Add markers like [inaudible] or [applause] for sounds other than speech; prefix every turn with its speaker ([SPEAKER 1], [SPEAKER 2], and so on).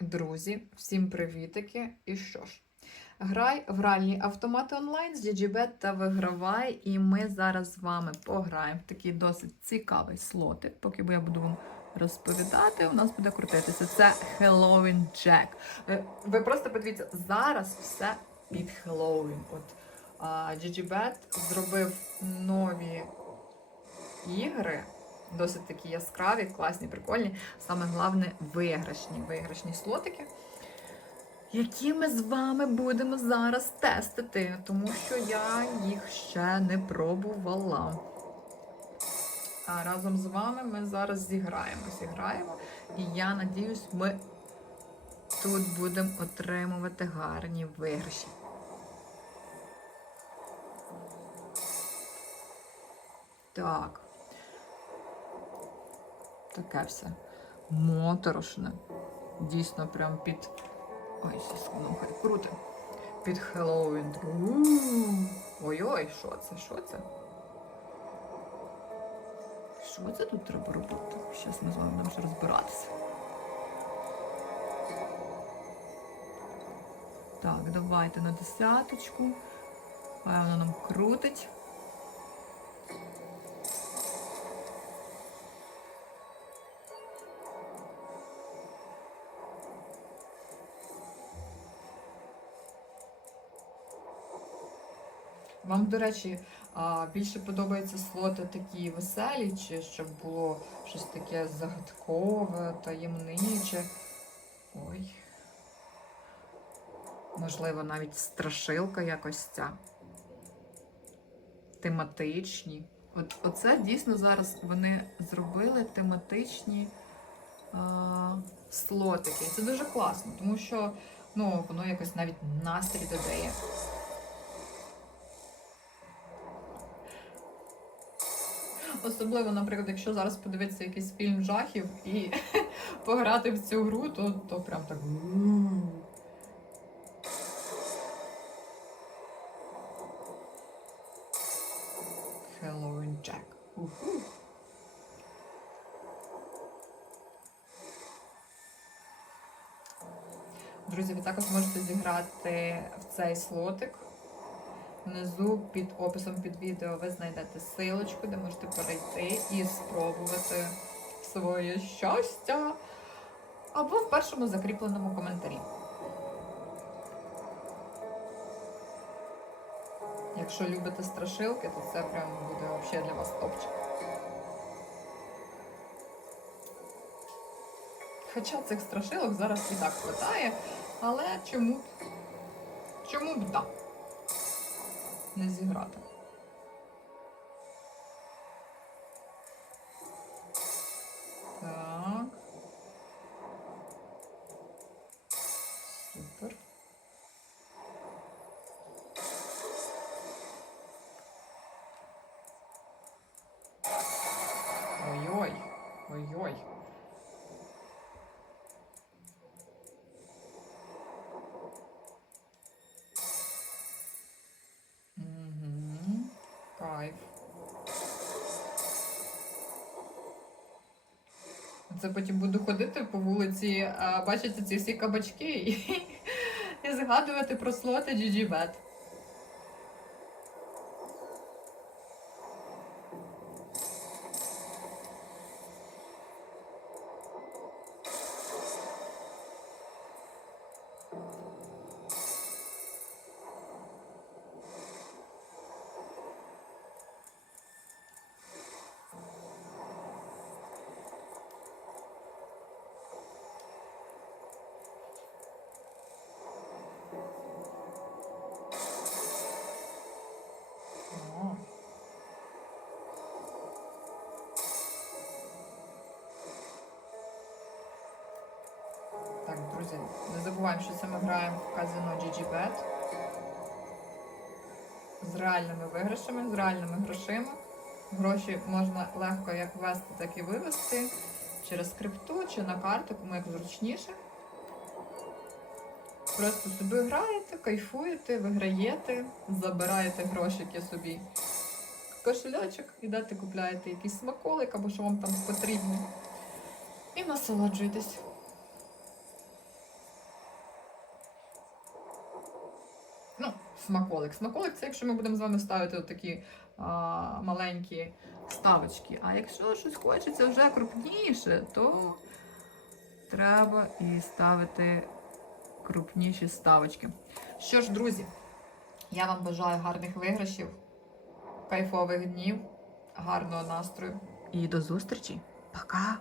[SPEAKER 1] Друзі, всім привітики! І що ж? Грай в гральні автомати онлайн з GGBet та вигравай. І ми зараз з вами пограємо в такий досить цікавий слотик. Поки я буду вам розповідати, у нас буде крутитися. Це Halloween Jack. Ви, просто подивіться, зараз все під Halloween. От GGBet зробив нові ігри. Досить такі яскраві, класні, прикольні. Саме головне виграшні, виграшні слотики, які ми з вами будемо зараз тестити, тому що я їх ще не пробувала. А разом з вами ми зараз зіграємо. Зіграємо. І я надіюсь, ми тут будемо отримувати гарні виграші. Так. Таке все моторошне. Дійсно, прям під. Ой, секунду, хай круто. Під Хеллоуін. Ой-ой, що це? Що це? Що це тут треба робити? Зараз ми з вами будемо розбиратися. Так, давайте на десяточку. Хай вона нам крутить. Вам, до речі, більше подобаються слоти такі веселі, чи щоб було щось таке загадкове, таємниче. Ой. Можливо, навіть страшилка якось ця. Тематичні. От, Оце дійсно зараз вони зробили тематичні а, слотики. Це дуже класно, тому що ну, воно якось навіть настрій додає. Особливо, наприклад, якщо зараз подивитися якийсь фільм жахів і [laughs] пограти в цю гру, то, то прям так. Jack. Уху. Друзі, ви також можете зіграти в цей слотик. Внизу під описом під відео ви знайдете силочку, де можете перейти і спробувати своє щастя. Або в першому закріпленому коментарі. Якщо любите страшилки, то це прям буде взагалі для вас топчик. Хоча цих страшилок зараз і так хватає, але чому? б- Чому б так? Не зіграти. Так. Супер. Ой-ой, ой-ой. Кайф. Це потім буду ходити по вулиці, а, бачити ці всі кабачки і, [laughs] і згадувати про слоти GGBet. О. друзі, не забуваємо, що це ми граємо в казино GGBet з реальними виграшами, з реальними грошима. Гроші можна легко як ввести, так і вивести через крипту чи на карту, кому як зручніше. Просто собі граєте, кайфуєте, виграєте, забираєте грошики собі кошельочок, ідете, купляєте якийсь смаколик або що вам там потрібно. І насолоджуєтесь. Смаколик. Смаколик це якщо ми будемо з вами ставити такі маленькі ставочки. А якщо щось хочеться вже крупніше, то треба і ставити крупніші ставочки. Що ж, друзі, я вам бажаю гарних виграшів, кайфових днів, гарного настрою і до зустрічі. Пока!